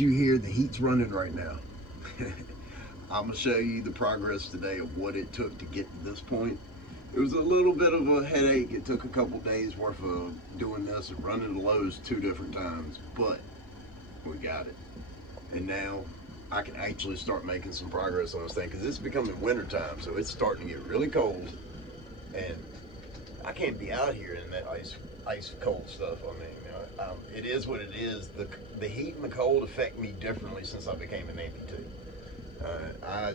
as you hear, the heat's running right now. I'm gonna show you the progress today of what it took to get to this point. It was a little bit of a headache. It took a couple days worth of doing this and running to Lowe's 2 different times, but we got it. And now I can actually start making some progress on this thing because it's becoming winter time, so it's starting to get really cold, and I can't be out here in that ice cold stuff. I mean, it is what it is. The heat and the cold affect me differently since I became an amputee.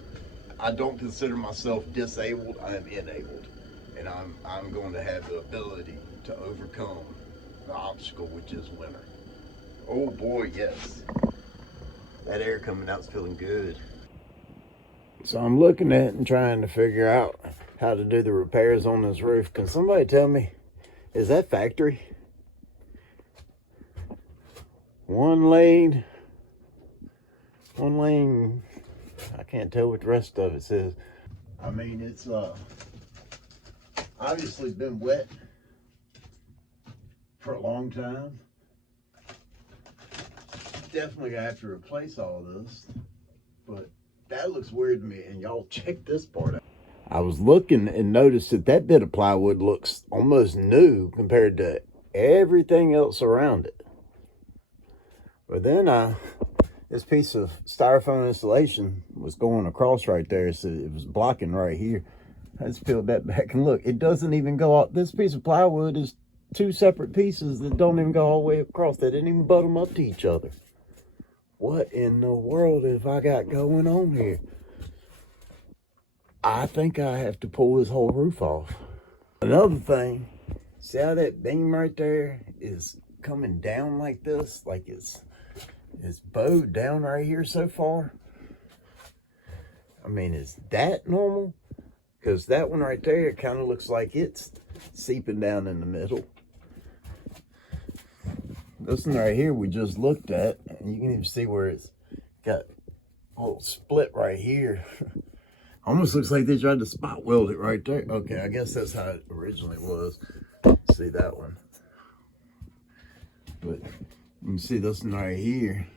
I don't consider myself disabled. I am enabled, and I'm going to have the ability to overcome the obstacle, which is winter. Oh boy, yes. That air coming out's feeling good. So I'm looking at and trying to figure out how to do the repairs on this roof. Can somebody tell me, is that factory? One lane, I can't tell what the rest of it says. I mean, it's obviously been wet for a long time. Definitely gonna have to replace all this, but that looks weird to me. And y'all check this part out. I was looking and noticed that that bit of plywood looks almost new compared to everything else around it. But then this piece of styrofoam insulation was going across right there, so it was blocking right here. I just peeled that back and look, it doesn't even go out. This piece of plywood is 2 separate pieces that don't even go all the way across. They didn't even butt them up to each other. What in the world have I got going on here? I think I have to pull this whole roof off. Another thing, see how that beam right there is coming down like this? Like it's bowed down right here so far. I mean, is that normal? Because that one right there kind of looks like it's seeping down in the middle. This one right here we just looked at, and you can even see where it's got a little split right here. Almost looks like they tried to spot weld it right there. Okay, I guess that's how it originally was. See that one. But you can see this one right here.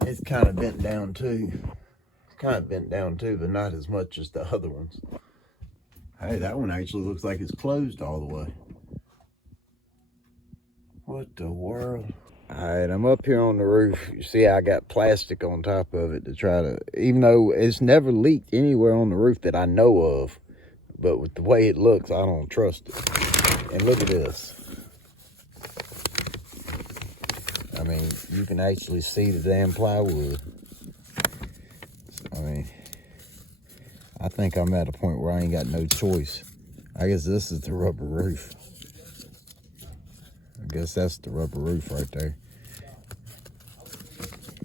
It's kind of bent down too. It's kind of bent down too, but not as much as the other ones. Hey, that one actually looks like it's closed all the way. What the world? All right, I'm up here on the roof. You see I got plastic on top of it to try to, even though it's never leaked anywhere on the roof that I know of, but with the way it looks, I don't trust it. And look at this. I mean, you can actually see the damn plywood. I mean, I think I'm at a point where I ain't got no choice. I guess this is the rubber roof. I guess that's the rubber roof right there.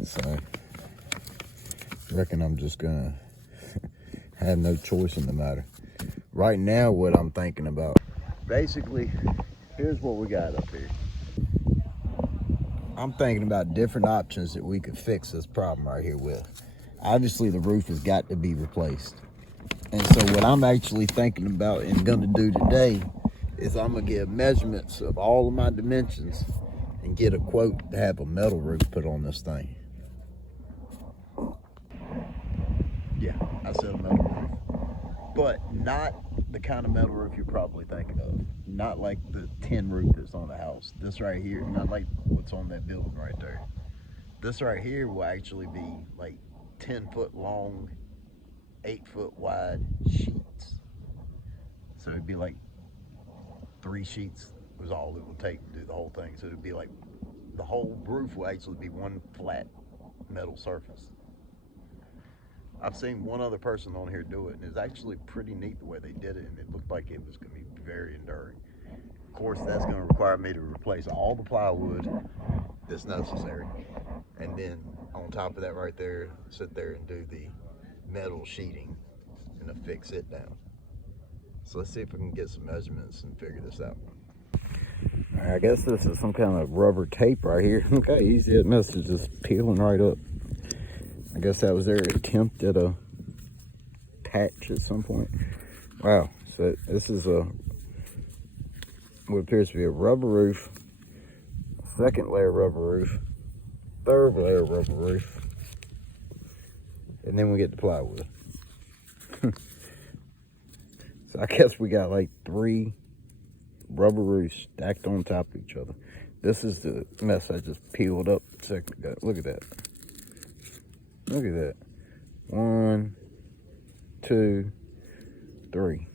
So, I reckon I'm just gonna have no choice in the matter. Right now, what I'm thinking about, basically, here's what we got up here. I'm thinking about different options that we could fix this problem right here with. Obviously, the roof has got to be replaced. And so what I'm actually thinking about and gonna do today is I'm gonna get measurements of all of my dimensions and get a quote to have a metal roof put on this thing. Yeah, I said a metal roof. But not the kind of metal roof you're probably thinking of. Not like the tin roof that's on the house. This right here, not like what's on that building right there. This right here will actually be like 10-foot long, 8-foot wide sheets. So it'd be like 3 sheets was all it would take to do the whole thing. So it'd be like the whole roof will actually be one flat metal surface. I've seen one other person on here do it, and it's actually pretty neat the way they did it, and it looked like it was going to be very enduring. Of course, that's going to require me to replace all the plywood that's necessary, and then on top of that right there, sit there and do the metal sheeting and affix it down. So let's see if we can get some measurements and figure this out. I guess this is some kind of rubber tape right here. Look how easy it must have just peeling right up. I guess that was their attempt at a patch at some point. Wow, so this is what appears to be a rubber roof, second layer rubber roof, third layer of rubber roof. And then we get the plywood. So I guess we got like 3 rubber roofs stacked on top of each other. This is the mess I just peeled up a second ago. Look at that. Look at that. 1, 2, 3.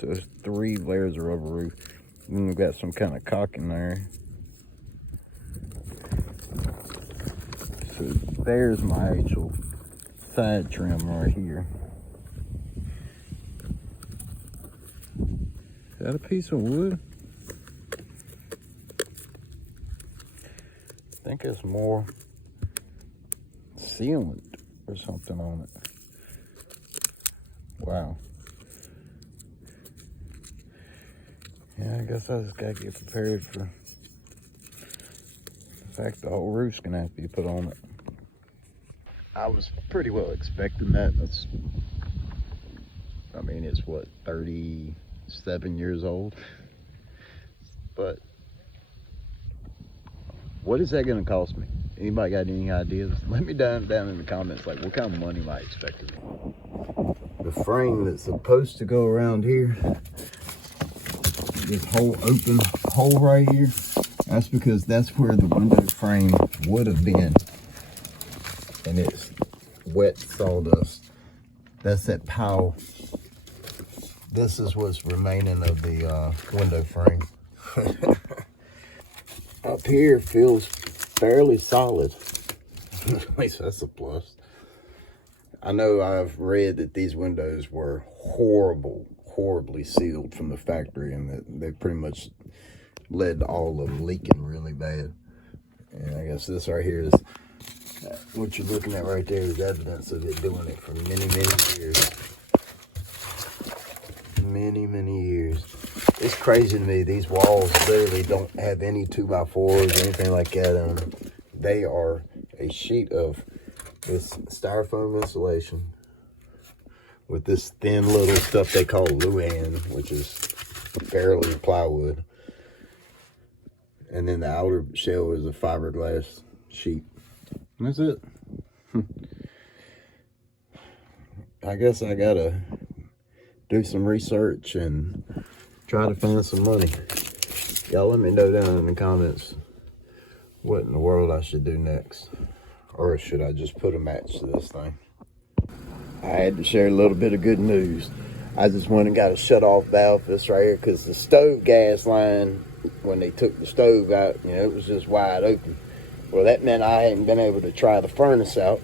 So there's 3 layers of rubber roof. And then we've got some kind of caulk in there. So there's my actual side trim right here. Is that a piece of wood? I think it's more sealant or something on it. Wow. Yeah, I guess I just gotta get prepared for the fact the whole roof's gonna have to be put on it. I was pretty well expecting that. I mean, it's what, 37 years old? But what is that gonna cost me? Anybody got any ideas? Let me down in the comments, like, what kind of money am I expecting? The frame that's supposed to go around here, this whole open hole right here, that's because that's where the window frame would have been. And it's wet sawdust. That's that pile. This is what's remaining of the window frame. Up here feels fairly solid. At least that's a plus. I know I've read that these windows were horribly sealed from the factory, and that they pretty much led to all of them leaking really bad. And I guess this right here is what you're looking at right there is evidence of it doing it for many years. Many years. It's crazy to me. These walls literally don't have any 2x4s or anything like that on them. They are a sheet of this styrofoam insulation with this thin little stuff they call Luan, which is barely plywood. And then the outer shell is a fiberglass sheet. And that's it. I guess I gotta do some research and try to find some money. Y'all let me know down in the comments what in the world I should do next. Or should I just put a match to this thing? I had to share a little bit of good news. I just went and got a shut-off valve for this right here, because the stove gas line, when they took the stove out, you know, it was just wide open. Well, that meant I hadn't been able to try the furnace out.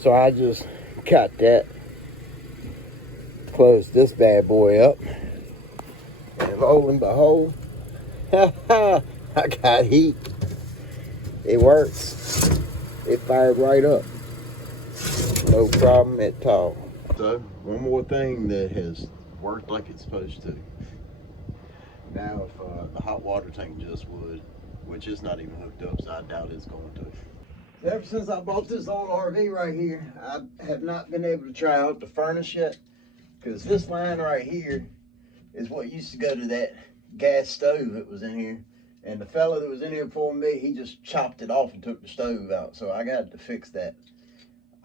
So I just got that, closed this bad boy up, and lo and behold, I got heat. It works. It fired right up. No problem at all. So, one more thing that has worked like it's supposed to. Now, if the hot water tank just would, which is not even hooked up, so I doubt it's going to. Ever since I bought this old RV right here, I have not been able to try out the furnace yet, because this line right here is what used to go to that gas stove that was in here. And the fella that was in here before me, he just chopped it off and took the stove out. So I got to fix that.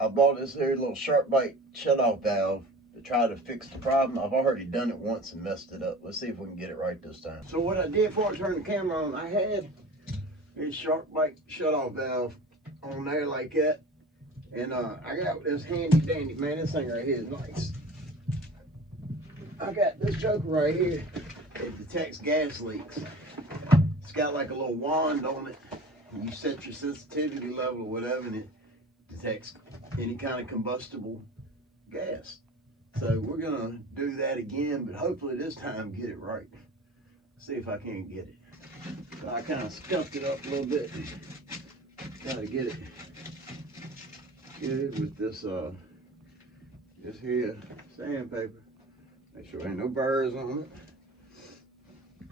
I bought this here little sharp bite shut-off valve to try to fix the problem. I've already done it once and messed it up. Let's see if we can get it right this time. So what I did before I turned the camera on, I had this sharp bite shut-off valve on there like that. And I got this handy dandy, man, this thing right here is nice. I got this joker right here. It detects gas leaks. It's got like a little wand on it. You set your sensitivity level or whatever, and it detects any kind of combustible gas. So we're gonna do that again, but hopefully this time get it right. See if I can't get it. So I kind of scuffed it up a little bit. Try to get it good with this here sandpaper. Make sure there ain't no burrs on it.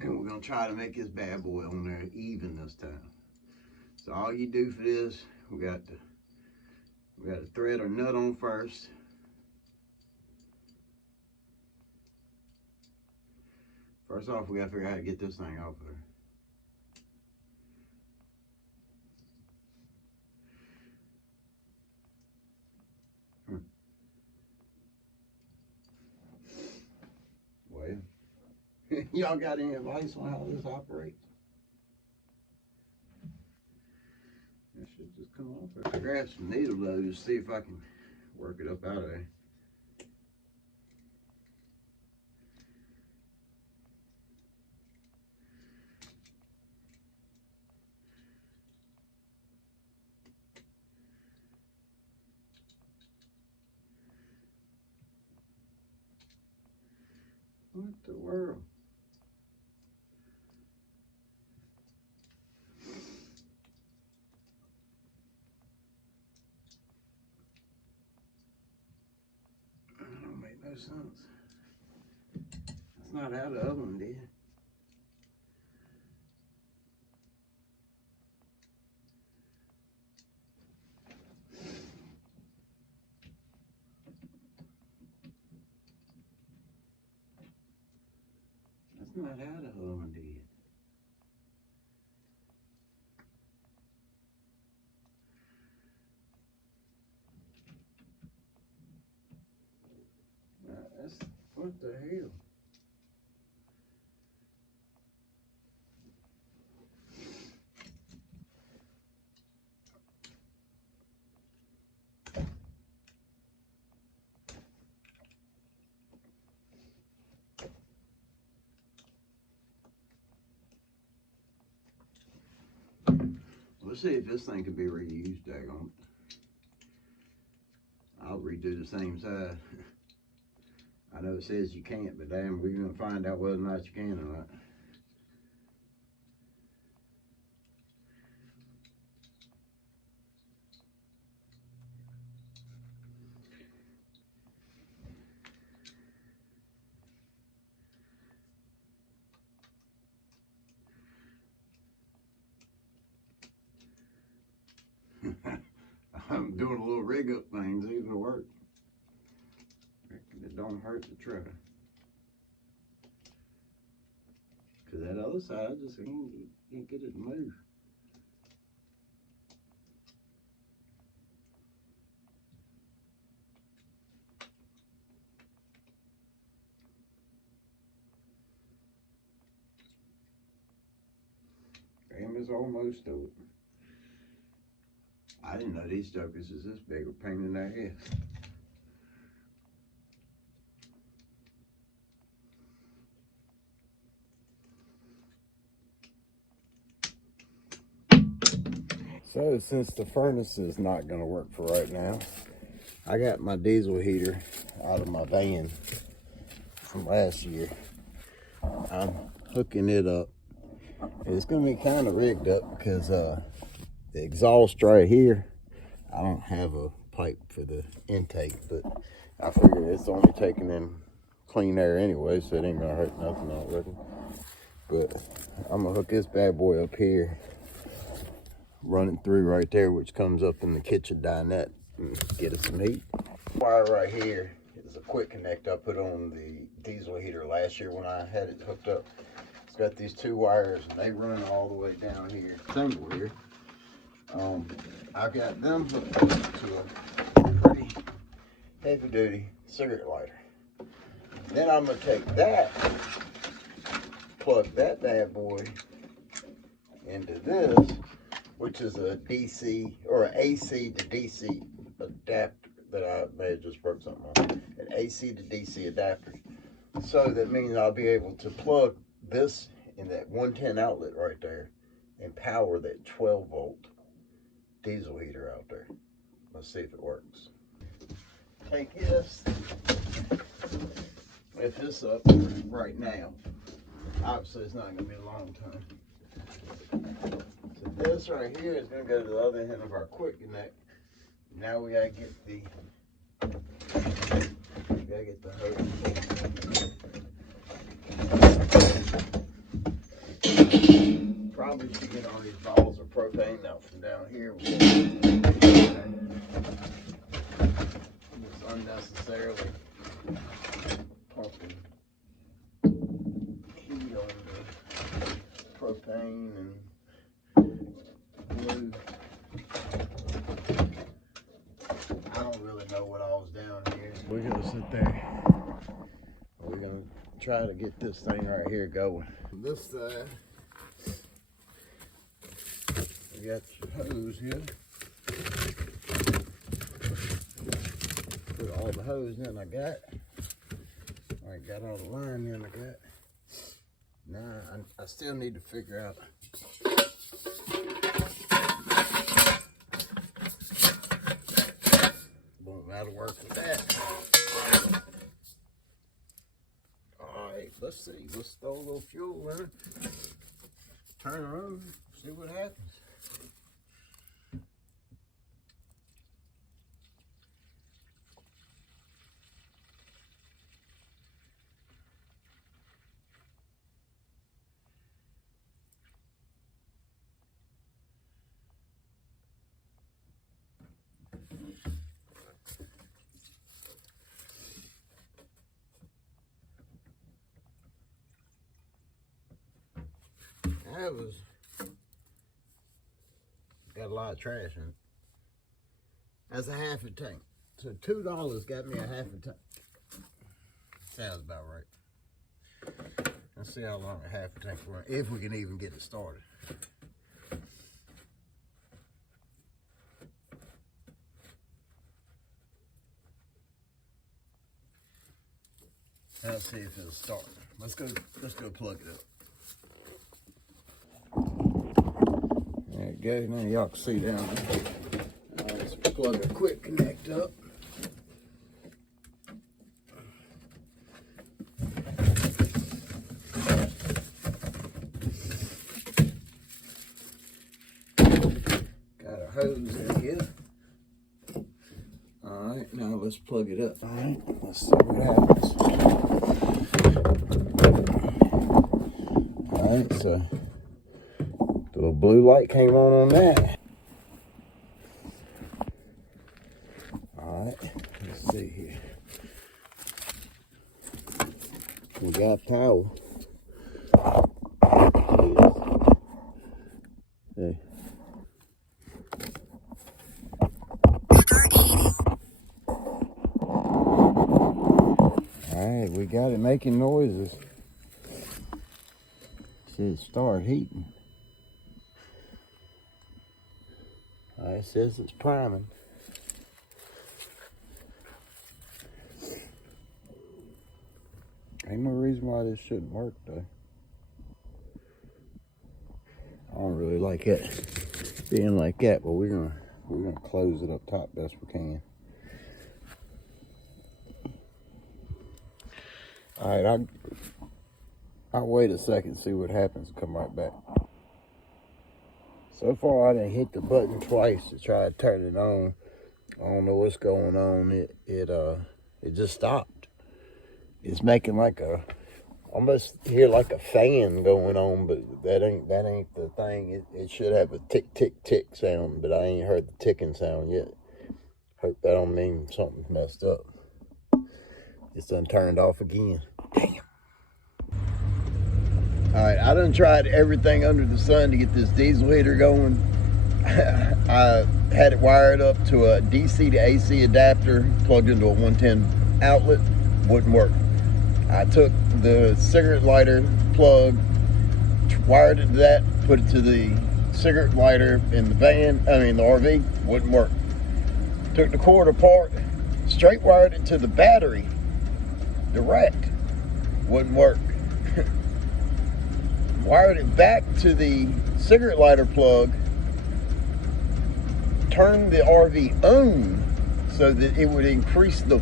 And we're gonna try to make this bad boy on there even this time. So all you do for this, we got to thread our nut on first. First off, we gotta figure out how to get this thing off there. Y'all got any advice on how this operates? That should just come off. I grabbed some needle though to see if I can work it up out of there. What the world? That don't make no sense. That's not how the other one did. That's not how the other one did. That's, what the hell? Let's see if this thing can be reused, daggone it. I'll redo the same side. I know it says you can't, but damn, we're gonna find out whether or not you can or not. I'm doing a little rig up thing, see if it'll work. It don't hurt to try. Cause that other side, I just can't get it to move. Damn, it's almost to it. I didn't know these jokers is this big a pain in their ass. So since the furnace is not gonna work for right now, I got my diesel heater out of my van from last year. I'm hooking it up. It's gonna be kind of rigged up because the exhaust right here, I don't have a pipe for the intake, but I figure it's only taking in clean air anyway, so it ain't gonna hurt nothing already. But I'm gonna hook this bad boy up here, run it through right there, which comes up in the kitchen dinette and get us some heat. Wire right here is a quick connect I put on the diesel heater last year when I had it hooked up. It's got these two wires and they run all the way down here, single here. I've got them hooked up to a pretty heavy duty cigarette lighter. Then I'm gonna take that, plug that bad boy into this, which is a DC or an AC to DC adapter that I may have just broke something on. An AC to DC adapter. So that means I'll be able to plug this in that 110 outlet right there and power that 12 volt diesel heater out there. Let's see if it works. Take this, lift this up right now. Obviously it's not gonna be a long time. So this right here is gonna go to the other end of our quick connect. Now we gotta get the hose. Probably should get all these bottles of propane out from down here. Just unnecessarily pumping heat on the propane and glue. I don't really know what I was down here. We're gonna sit there. We're gonna try to get this thing right here going. This side, we got your hose here. Put all the hose in I got. I got all the line in I got. Now I still need to figure out won't matter work with that. Alright, let's see. Let's throw a little fuel in it. Turn her on, see what happens. That was got a lot of trash in it. That's a half a tank. So $2 got me a half a tank. Sounds about right. Let's see how long a half a tank will run, if we can even get it started. Let's see if it'll start. Let's go plug it up. There you go, now y'all can see down there. Let's plug a quick connect up. Got a hose in here. Alright, now let's plug it up. Alright, let's see what happens. Alright, so the little blue light came on that. Alright, let's see here. We got power. Hey. Alright, we got it making noises. Should start heating. It says it's priming. Ain't no reason why this shouldn't work though. I don't really like it being like that, but we're gonna close it up top best we can. All right, I'll wait a second, see what happens, and come right back. So far, I done hit the button twice to try to turn it on. I don't know what's going on. It just stopped. It's making like almost hear like a fan going on, but that ain't the thing. It should have a tick tick tick sound, but I ain't heard the ticking sound yet. Hope that don't mean something's messed up. It's done turned off again. Damn. All right, I done tried everything under the sun to get this diesel heater going. I had it wired up to a DC to AC adapter, plugged into a 110 outlet, wouldn't work. I took the cigarette lighter plug, wired it to that, put it to the cigarette lighter in the the RV, wouldn't work. Took the cord apart, straight wired it to the battery, direct, wouldn't work. Wired it back to the cigarette lighter plug, turned the RV on so that it would increase the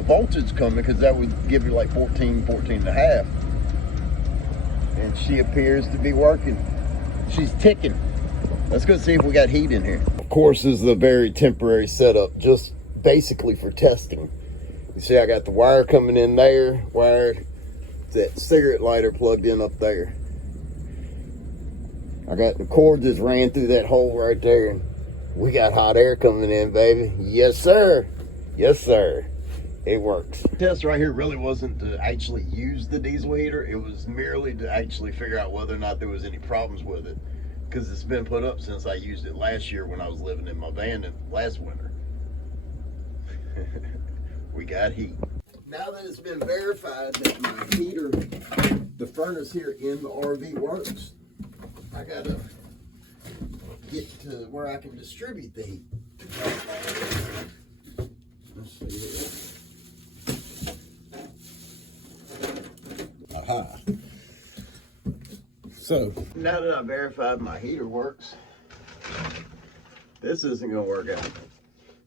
voltage coming, because that would give you like 14 and a half. And she appears to be working. She's ticking. Let's go see if we got heat in here. Of course, this is a very temporary setup, just basically for testing. You see I got the wire coming in there, wired, that cigarette lighter plugged in up there. I got the cord just ran through that hole right there, and we got hot air coming in, baby. Yes, sir. Yes, sir. It works. The test right here really wasn't to actually use the diesel heater. It was merely to actually figure out whether or not there was any problems with it, because it's been put up since I used it last year when I was living in my van last winter. We got heat. now that it's been verified that my heater, the furnace here in the RV works, I gotta get to where I can distribute the heat. Let's see here. Aha. So now that I verified my heater works, this isn't gonna work out.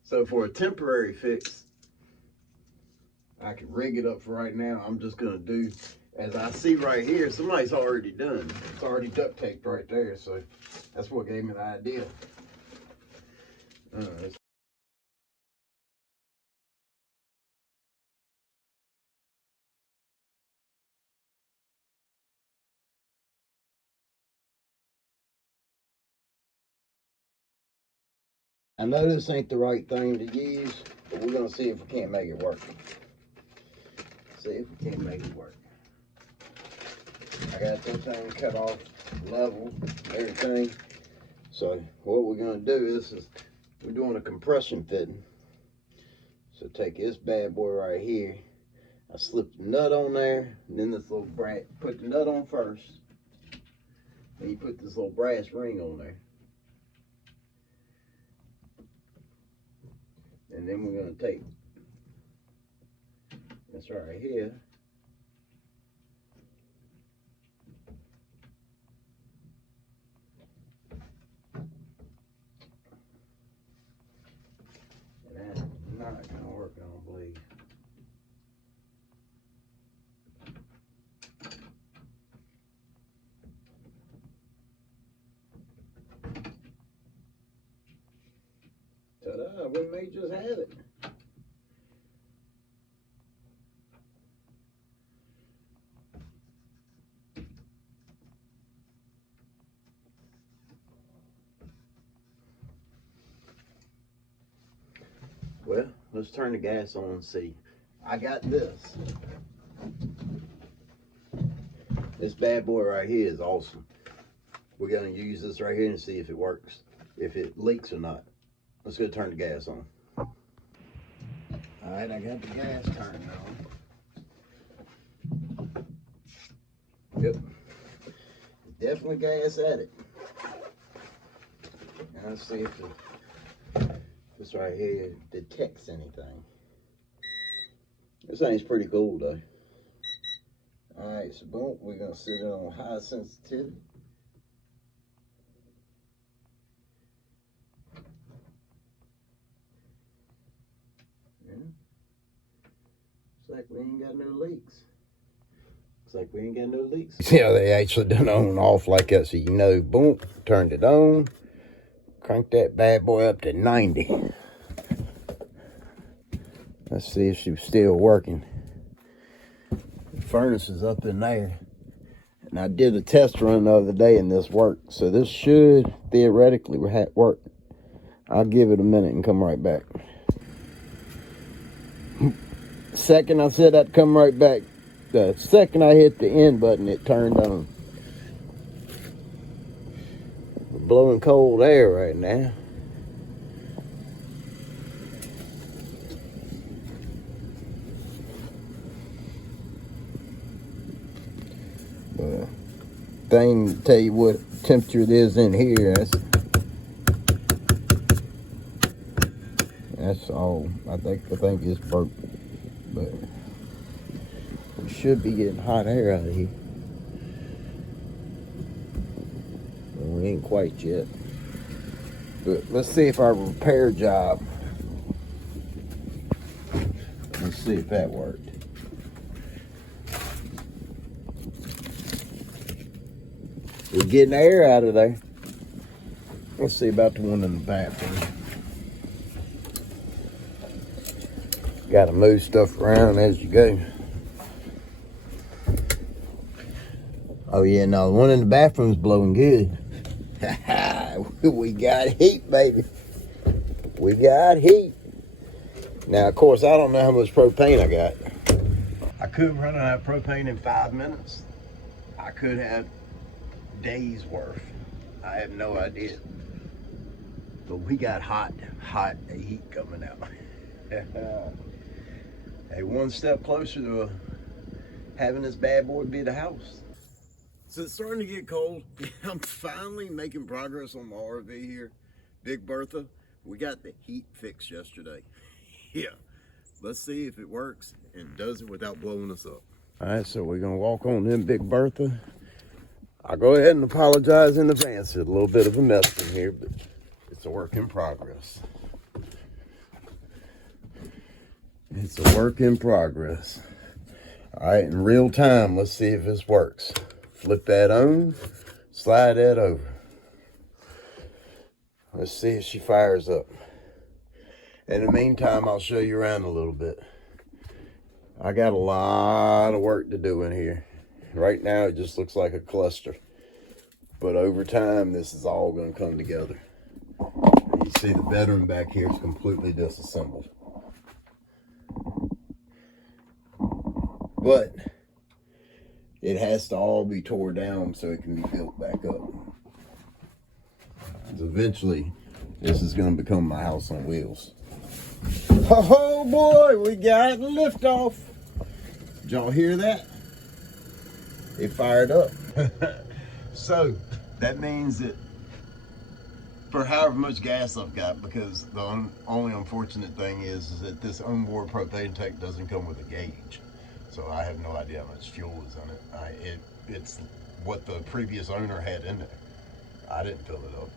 So for a temporary fix, I can rig it up for right now. I'm just gonna do, as I see right here, somebody's already done. It's already duct taped right there, so that's what gave me the idea. I know this ain't the right thing to use, but we're gonna see if we can't make it work. See if we can't make it work. I got this thing cut off, level, everything. So what we're gonna do is we're doing a compression fitting. So take this bad boy right here. I slip the nut on there, and then this little brass, put the nut on first. Then you put this little brass ring on there. And then we're gonna take this right here. And that's not gonna work, I don't believe. Ta-da, we may just have it. Well, let's turn the gas on and see. I got this. This bad boy right here is awesome. We're gonna use this right here and see if it works, if it leaks or not. Let's go turn the gas on. All right, I got the gas turned on. Yep, definitely gas at it. Now let's see if this right here detects anything. This thing's pretty cool though. All right, so boom, we're gonna set it on high sensitivity. Yeah. Looks like we ain't got no leaks. Looks like we ain't got no leaks. Yeah, they actually done on and off like that, so you know, boom, turned it on. Crank that bad boy up to 90. Let's see if she's still working. The furnace is up in there. And I did a test run the other day and this worked. So this should theoretically work. I'll give it a minute and come right back. Second I said I'd come right back. The second I hit the end button, it turned on. We're blowing cold air right now. Thing tell you what temperature it is in here. That's all. I think it's broke, but we should be getting hot air out of here. Well, we ain't quite yet, but let's see if our repair job. Let's see if that worked. We're getting air out of there. Let's see about the one in the bathroom. Got to move stuff around as you go. Oh yeah, no, the one in the bathroom's blowing good. We got heat, baby. We got heat. Now, of course, I don't know how much propane I got. I could run out of propane in 5 minutes. I could have days worth. I have no idea. But we got hot heat coming out. Hey, one step closer to having this bad boy be the house. So it's starting to get cold. I'm finally making progress on my RV here. Big Bertha. We got the heat fixed yesterday. Yeah. Let's see if it works and does it without blowing us up. All right, so we're gonna walk on in Big Bertha. I'll go ahead and apologize in advance. There's a little bit of a mess in here, but it's a work in progress. It's a work in progress. All right, in real time, let's see if this works. Flip that on, slide that over. Let's see if she fires up. In the meantime, I'll show you around a little bit. I got a lot of work to do in here. Right now, it just looks like a cluster. But over time, this is all going to come together. You see the bedroom back here is completely disassembled. But it has to all be tore down so it can be built back up. So eventually, this is going to become my house on wheels. Oh boy, we got liftoff. Did y'all hear that? It fired up. So that means that for however much gas I've got, because the only unfortunate thing is that this onboard propane tank doesn't come with a gauge. So I have no idea how much fuel is in it. It's what the previous owner had in there. I didn't fill it up.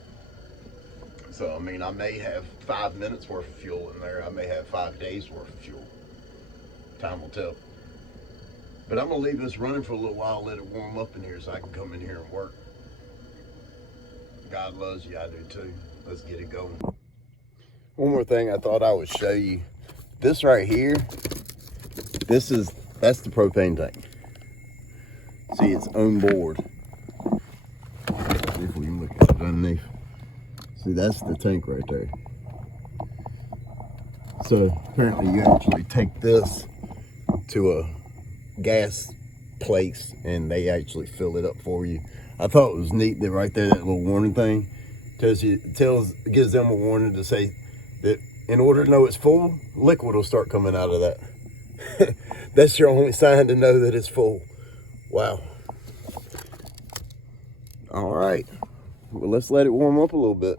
So, I mean, I may have 5 minutes worth of fuel in there. I may have 5 days worth of fuel. Time will tell. But I'm going to leave this running for a little while, let it warm up in here so I can come in here and work. God loves you, I do too. Let's get it going. One more thing I thought I would show you. This right here, that's the propane tank. See, it's on board. See if we can look at it underneath. See, that's the tank right there. So apparently you actually take this to a gas place and they actually fill it up for you. I thought it was neat that right there, that little warning thing gives them a warning to say that in order to know it's full, liquid will start coming out of that. That's your only sign to know that it's full. Wow. All right. Well, let's let it warm up a little bit.